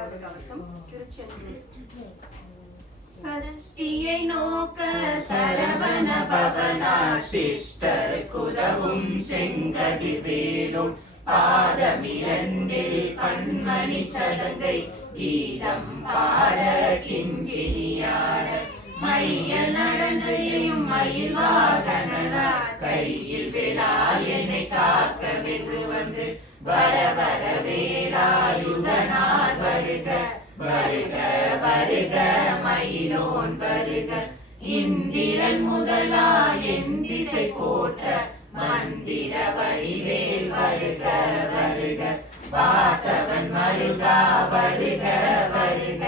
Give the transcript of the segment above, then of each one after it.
இரண்டாவது கவசம் திருச்செந்தூர். சஷ்டியை நோக்க சரவண பவனா சிஷ்டர் குதவும் செங்கதிர் வேலோன் பாதமிரண்டில் பன்மணி சதங்கை கீதம் பாட கிண்கிணியாட மையல் நடனையும் மயில் வாகனனா கையில் வேளால் என்னை காக்க வென்று வந்து வர வர வேலாயுதனார் வருக வருக வருக மயிலோன் வருக இந்திரன் முதலா என் திசை போற்ற மந்திர வடிவேல் வருக வருக வாசவன் மருகா வருக வருக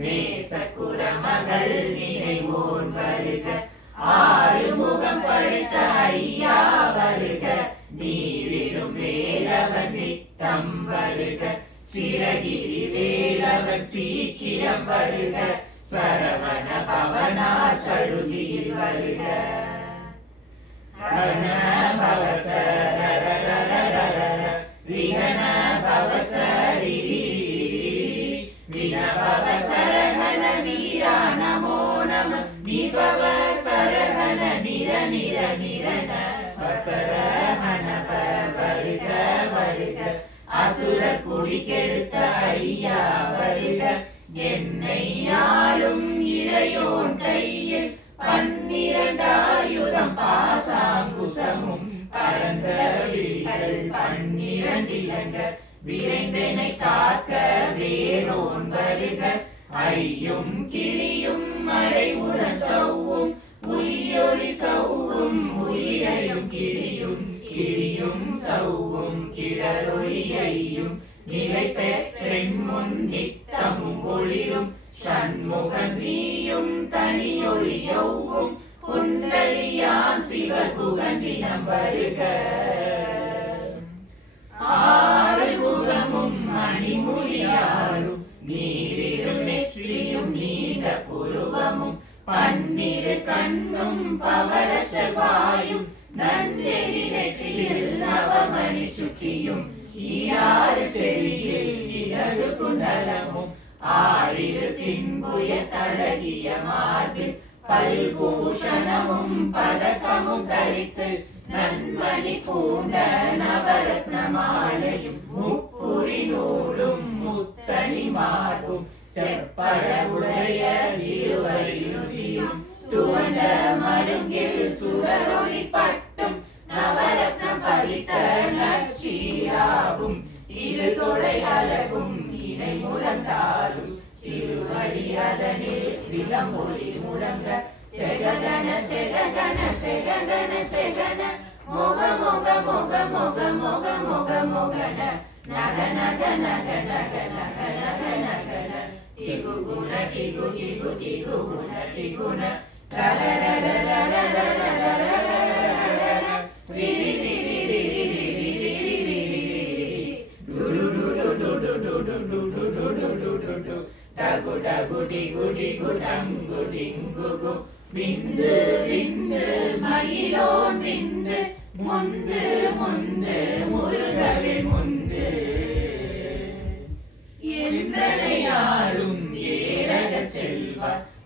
நேசகுர மகள் நினைவோன் வருக ஆறுமுகம் படைத்த ஐயா வருக நீரிடும் வேலவன் நித்தம் வருக சிரகிரி வேலவன் சீக்கிரம் வருக சரவண பவனா சடுதியில் வருக ரண பவச ரிகண பவச வினபவ சரகண வீரா நமோ நம நிபவ சரகண நிர நிர நிரண வசரஹண வருக வருக அசுர குடி கெடுத்த ஐயா வருக என்னை ஆளும் இளையோன் கையில் பன்னிரண்டாயுதம் பாசாங்குசமும் பரந்த விழிகள் பன்னிரண்டிலங்க விரைந்தனை காக்க வேலோன் வருக ஐயும் கிளியும் மடைமுடன் சவ்வும் உயிரொலி சவ்வும் உயிரையும் கிளியும் கிளியும் சவ்வும் கிளரொளியையும் நிலை பெற்றென் முன் நித்தமும் ஒளிரும் சண்முகன் நீயும் தனியொளியவும் குண்டலியான் சிவகுகன் தினம் வருக ஆறுமுகமும் மணிமுடியாரும் நீரிடும் நெற்றியும் நீண்ட புருவமும் பன்னிரு கண்ணும் பவள செவ்வாயும் நன்னெறி நெற்றியில் நவமணி சுட்டியும் ஈராறு செவியில் இடது குண்டலமும் ஆறிரு தின்புய தழகிய மார்பில் பல்பூஷணமும் பதக்கமும் தரித்து நன்மணி பூண்ட நவரத்ன மாலையும் முப்புரி நூலும் முத்தணி மார்பும் செப்பட உடைய திருவயிறுதியும் துவண்ட மருங்கில் சுடரொளி பட்டும் நவரத்னம் பதித்த நற்சீராவும் இரு தொடை அழகும் இணை முழந்தாலும் திருவடி அதனில் சிலம்பொலி முழங்க செககன செககன செககன செகன மொக மொக மொக மொக மொக மொக மொகன நக நக நக நக நக நக நகன டிகு குண டிகு டிகு டிகு குண டிகுண ரர ரர ரர ரர ரர ரர ரிரி ரிரி ரிரி ரிரி ரிரி ரிரி ரிரி டு டு டு டு டு டு டு டு டு டு டு டு டு டு டகு டகு டிகு டிகு டங்கு டிங்கு கு விந்து விந்து மயிலோன் விந்து முந்து முந்து முருகவே முந்து என்றனையாடும் ஏரக செல்வ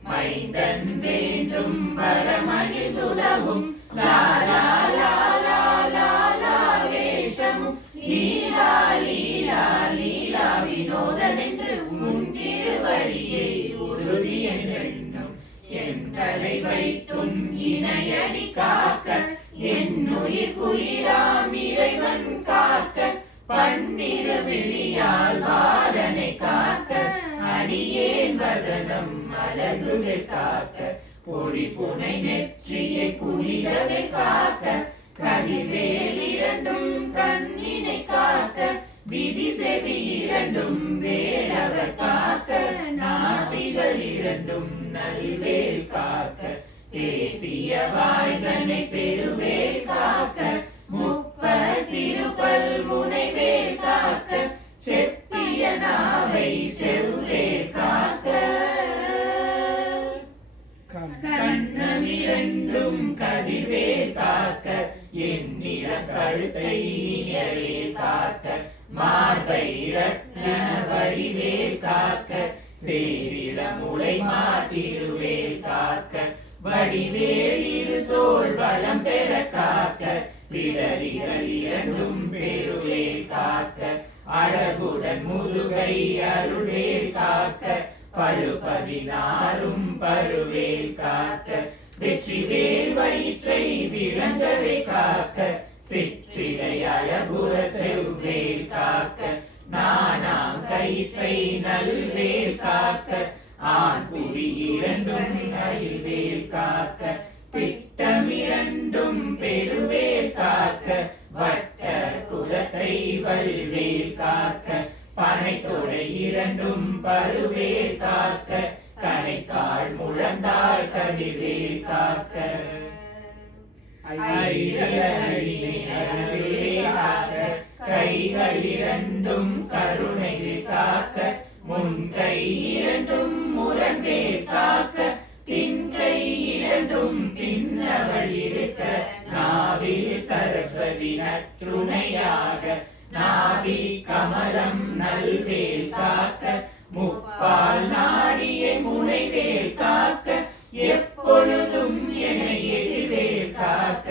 மைந்தன் வேண்டும் வரமணி துளவும் லாலா லாலா லாலா வேஷமும் லீலா லீலா லீலா வினோதன் என்று உன் திருவடியை உறுதி என்றென்னும் என் தலை வைத்தும் இணையடி காக்க என் உயிர் குயிராம் இறைவன் காக்க பன்னிரு விழியால் பாலனை காக்க அடியேன் வசனம் அழகுவே காக்க பொடி புனை நெற்றியை புனிதவே காக்க கதிர்வேல் இரண்டும் கண்ணினை காக்க விதி செவி இரண்டும் வேலவர் காக்க நாசிகள் இரண்டும் நல்வேல் காக்க பேசிய வாய்தனை பெருவேல் காக்க முப்பத்திருப்பல் முனைவேல் காக்க செப்பிய நாவை செவ்வேல் காக்க கண்ணமிரண்டும் கதிர்வேல் காக்க எண்ணிற கழுத்தை நீயவேல் காக்க மார்பை இரத்த வடிவேல் காக்க சேரிள முளை மாத்திருவேல் காக்க வடிவேல் இரு தோள் வலம் பெற காக்க பிடரிகள் இரண்டும் பெருவேல் காக்க அழகுடன் முதுகை அருள்வேல் காக்க பழு 16 பருவேல் காக்க வெற்றிவேல் வயிற்றை விளங்கவே காக்க சிற்றிடை அழகுற செவ்வேல் காக்க நானாம் கயிற்றை நல்வேல் காக்க ஆண் புவி இரண்டும் நல்வேல் காக்க பிட்டம் இரண்டும் பெருவேல் காக்க வட்ட குலத்தை வல்வேல் காக்க பனைத்தொடை இரண்டும் பருவேல் காக்க கணைக்கால் முழந்தாள் கதிர்வேல் காக்க கைகள் இரண்டும் கருணை காக்க முன்கை இரண்டும் முரண்வேல் காக்க பின்கை இரண்டும் பின்னவள் இருக்க நாவில் சரஸ்வதி நற்றுணையாக நாவி கமலம் நல்வேல் காக்க முப்பால் நாடிய முனைவேல் காக்க எப்பொழுதும் என எதிர்வேல் காக்க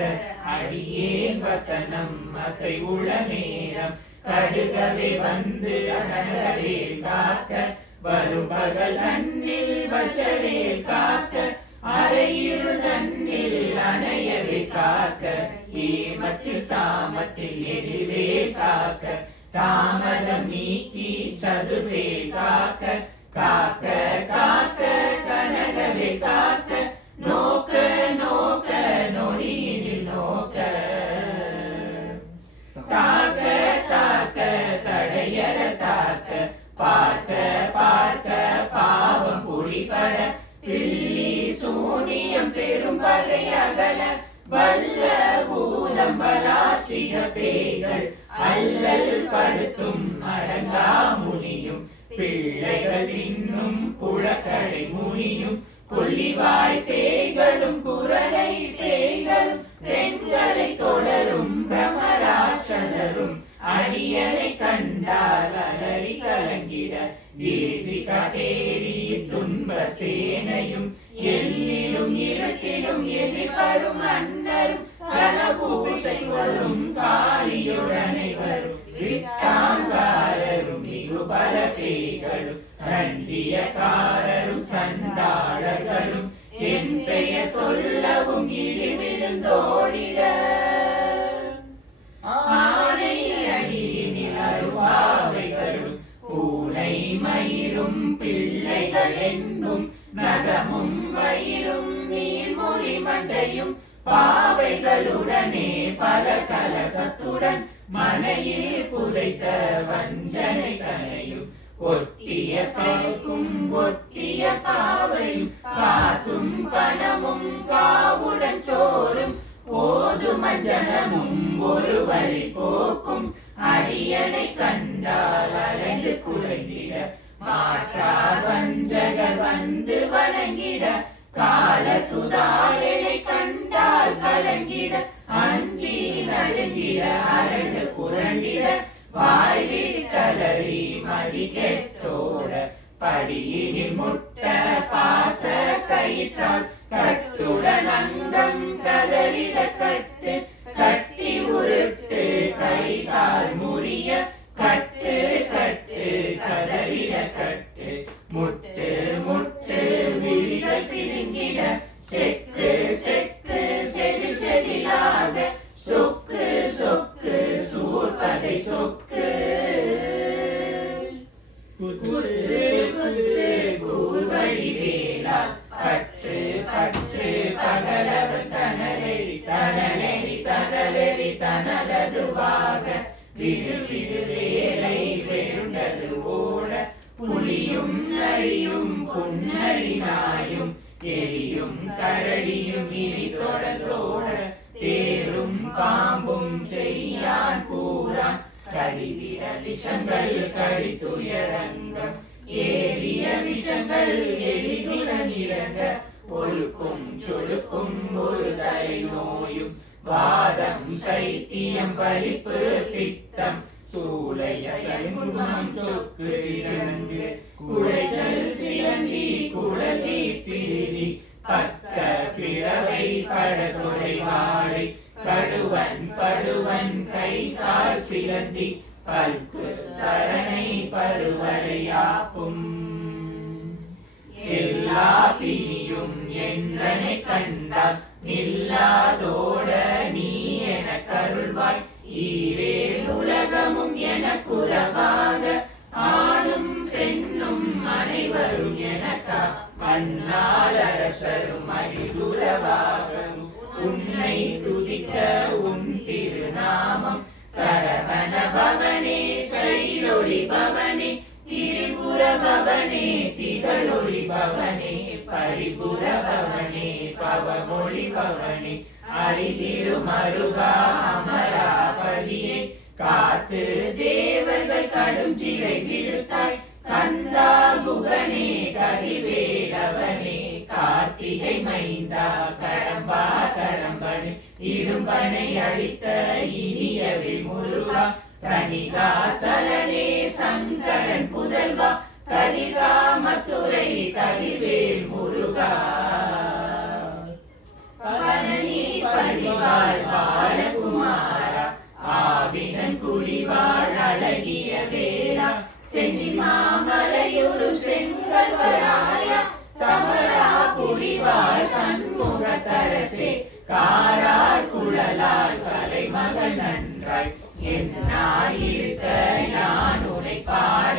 அடியேன் வசனம் அசைவுள்ள நேரம் கடுகவே வந்து அனகவேல் காக்க வரும் பகல் அன்னில் வச்சவேல் காக்க அரையிருள் தன்னில் அணையவே காக்க ஏமத்தில் சாமத்தில் எதிர்வேல் காக்க தாமதம் நீக்கி சதுர்வேல் காக்க காக்க காக்க கனகவே காக்க நோக்க நோக்க நொடியினில் நோக்க தாக்க தாக்க தடையற தாக்க பார்க்க பார்க்க பாவம் புரிபட பில்லி சூனியம் பெரும் பகை அகல வல்ல பூதம் பலாசிக பேய்கள் அல்லல் படுத்தும் அடங்கா முனியும் பிள்ளைகள் இன்னும் புழக்கடை முனியும் புள்ளிவாய் பேய்களும் புரளை பேய்களும் பெண்களை தொடரும் பிரமராட்சதரும் அடியலை கண்டால் அலறி கலங்கிட வீசி கட்டேரி துன்ப சேனையும் எல்லிலும் இருட்டிலும் எதிர்வரும் அன்னரும் கணபூசைகளும் காளியுடனை வரும் விட்டாங்காரரும் மிகு பல பேய்களும் தண்டியக்காரரும் சண்டாளர்களும் என் பெயர் சொல்லவும் இடிவிழுந்தோடிட ஆனை அடியினில் அருவாவைகளும் பூனை மயிரும் பிள்ளைகள் என்னும் நகமும் மயிரும் நீர்மொழி மண்டையும் பாவைகளுடனே பல கலசத்துடன் மனையில் புதைத்த வஞ்சனை கனையும் ஒட்டிய செருக்கும் ஒட்டிய பாவையும் காசும் பணமும் காவுடன் சோறும் போதுமஞ்சனமும் ஒரு வழி போக்கும் அடியனை கண்டால் அலைந்து குலைந்திட மாற்றார் வஞ்சகர் வந்து வணங்கிட கால துதாரனை கண்டால் கலங்கிட அஞ்சி நடுங்கிட அரண்டு புரண்டிட வாய்வில் கலறி மதி கெட்டோட படியினில் முட்ட பாச கயிற்றால் கட்டுடன் அங்கம் கதறிட கட்டு கட்டி உருட்டு கைகால் முறிய கட்டு கட்டு கதறிட கட்டு முட்டு முட்டு விழிகள் பிதுங்கிட செக்கு செக்கு செதில் செதிலாக சொக்கு சொக்கு சூர்பதை சொக்கு குத்து குத்து கூர்வடி வேளால் பற்று பற்று பகலவன் தனலெறி தனலெறி தனலெறி தனலதுவாக விடு விடு வேலை வெருண்டது ஓட புலியும் நரியும் புன்னரி நாயும் எலியும் கரடியும் இனி தொடர்ந்தோட தேரும் பாம்பும் செய்யான் பூரான் கடிவிட விஷங்கள் கடித்துயரங்கம் ஏறிய விஷங்கள் எளிதுடன் இறங்க ஒழுக்கும் சொலுக்கும் ஒரு தலை நோயும் வாதம் சைத்தியம் பலிப்பு பித்தம் சூளை சயங்குமம் சொக்கு திரங்கு குழைச்சல் சிலந்தி குழலி பிரிதி பக்க பிளவை படதொடை வாழை கடுவன் படுவன் கை கால் சிலந்தி பல்கு தரணை பருவரையாப்பும் எல்லா பிணியும் என்றனை கண்டால் நில்லாதோட நீ என கருள்வாய் ஈரேல் உலகமும் எனக்குறவாக ஆணும் பெண்ணும் அனைவரும் எனக்கா மன்னால் அரசரும் அழிவுறவாக உன்னை துதிக்க உன் திருநாமம் சரவண பவனே சைரொளி பவனே திரிபுர பவனே திகழொளி பவனே பரிபுர பவனே பவமொழி பவனே அரிதிரும் அருகா அமராபதியே காத்து தேவர்கள் கடும் சிறை விடுத்தாய் கந்தா குகனே கதிவேலவனே கார்த்திகை மைந்தா கடம்பா கடம்பனே இடும்பனை அளித்த இனியவில் முருகா தனிகாசலனே சங்கரன் புதல்வா கதிகா மதுரை கதிர்வேல் முருகா பழனி பதிவாள் பாலகுமாரா ஆவினன் குடிவாள் அழகிய வேலா செந்தி மாமலையுரு செங்கல்வராயா சமரா புரிவாள் சண்முக தரசே காரார் குழலால் கலைமகள் நன்றாய் என்னாயிருக்க நான் உனை பாட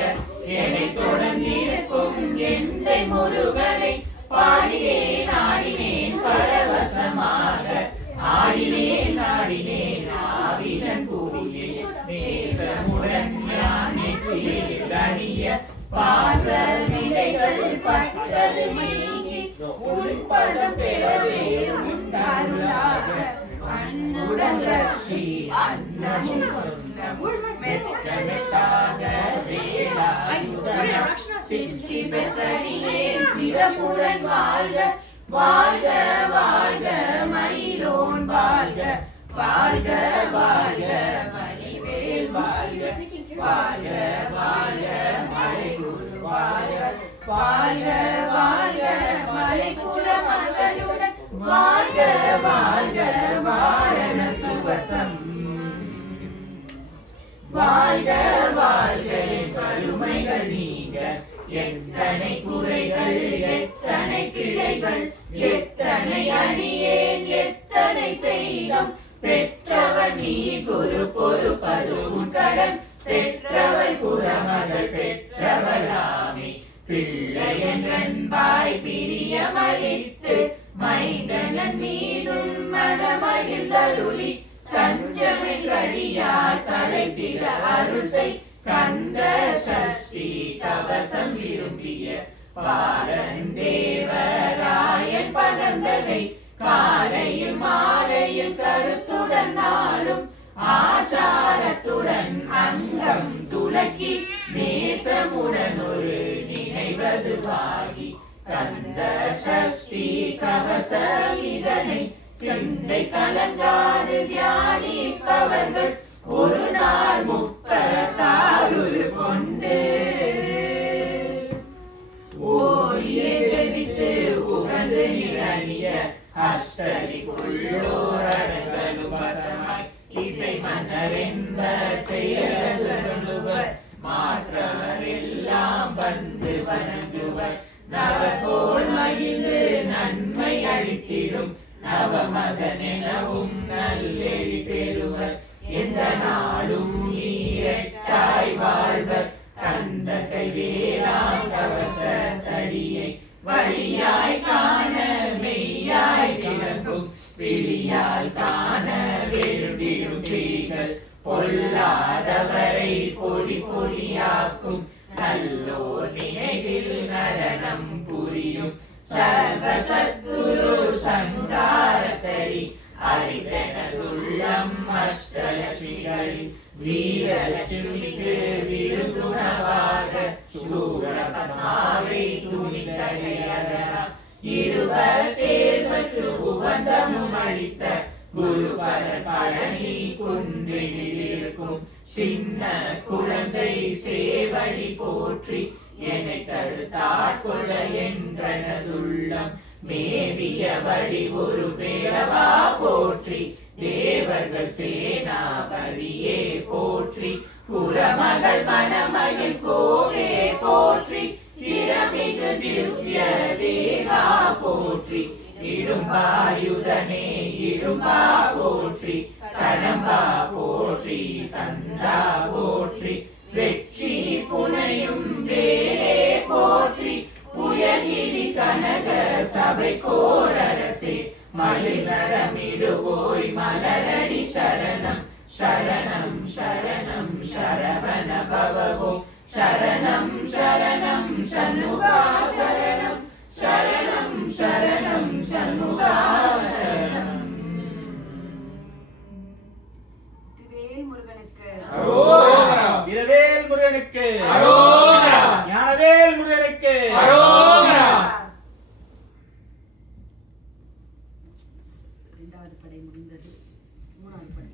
என்னை தொடர்ந்திருக்கும் எந்த முருகனை பாடினேன் ஆடினேன் பரவசமாக ஆடினேன் ஆடினேன் ஆவினன் கூவியே நேசமுடன் நான் நெற்றியில் அணிய பாச விதைகள் பட்டது நீங்கி உன் பதம் பெறவே உண்டாருளாக அன்னுடன் ரட்சி அன்னமும் மெத்தமெத்தாக வேலாயுதனா சித்தி பெற்றடியேன் சிரபுரன் வாழ்க வாழ்க வாழ்க மயிலோன் வாழ்க வாழ்க வாழ்க மணிவேல் வாழ்க வாழ்க வாழ்க மலைகுரு வாழ்க வாழ்க வாழ்க மலைபுர மகனுடன் வாழ்க வாழ்க வாரண துவசம் வாழ்க வாழ்க கருமைகள் நீங்க எத்தனை குறைகள் எத்தனை பிழைகள் எத்தனை அணியேன் எத்தனை செய்தோம் பெற்றவன் நீ குரு பொறுப்பது உன் கடன் பெற்றவள் குறமகள் பெற்றவளாமே பிள்ளை என்றன்பாய் பிரியமளித்து மைந்தனன் மீதும் மனமகிழ்ந்தருளி தஞ்சமிழடியார் தலைத்திட அருசை கந்த சஷ்டி கவசம் விரும்பிய பாலன் தேவராயன் பகந்ததை காலையில் மாலையில் கருத்துடன் நாளும் ஆச்சாரத்துடன் அங்கம் துலக்கி நேசமுடன் ஒரு நினைவதுவாகி கந்த சஷ்டி கவசம் இதனை சிந்தை கலங்காது தியானிப்பவர்கள் ஒரு நாள் 36 கொண்டு ஓரியே ஜெபித்து உகந்து நிரணிய அஷ்டதிக்குள்ளோரடங்களும் வசமாய் இசை மன்னர் என்பர் செயலுவர் மாற்றவர் எல்லாம் வந்து வணங்குவர் நவகோள் மகிழ்ந்து நன்மை அளித்திடும் நவமதனெனவும் நல்லெறி பெறுவர் எந்த நாளும் ஈரட்டாய் வாழ்வர் கந்தத்தை வேளாண் கவச தடியை வழியாய் காண மெய்யாய் விளங்கும் விழியால் காண வெறுவிடும் தீகள் பொல்லாதவரை பொடி பொடியாக்கும் நல்லோர் நினைவில் நடனம் புரியும் சர்வ சத்குரு சந்தாரசரி அரிதன உள்ளம் அஷ்டலட்சுமிகளின் வீரலட்சுமிக்கு விருதுணவாக சூரபத்மாவை துணித்தகையதனா இருவர் தேர்வுக்கு உகந்தமும் அளித்த குரு பலனி குன்றினில் இருக்கும் சின்ன குழந்தை சேவடி போற்றி என்னை தடுத்தாட்கொள்ள என்றனதுள்ளம் மேவிய வடி ஒரு பேரவா போற்றி தேவர்கள் சேனாபதியே போற்றி புறமகள் மணமகிழ் கோவே போற்றி திறமிகு திவ்ய தேவா போற்றி இடும்பாயுதனே இடும்பா போற்றி கடம்பா போற்றி கந்தா போற்றி வெற்றி புனையும் வேலே போற்றி புயகிரி கனக சபை கோரரசே மயில் நடமிடுவோய் மலரடி சரணம் சரணம் சரணம் சரவண பவகோ சரணம் சரணம் சண்முகா சரணம் சரணம் சரணம் சண்முகா சரணம். வேல் முருகனுக்கு அரோகரா. வீரவேல் முருகனுக்கு அரோகரா. ஞானவேல் முருகனுக்கு அரோகரா. இரண்டாவது படை முடிந்தது. மூணாவது படை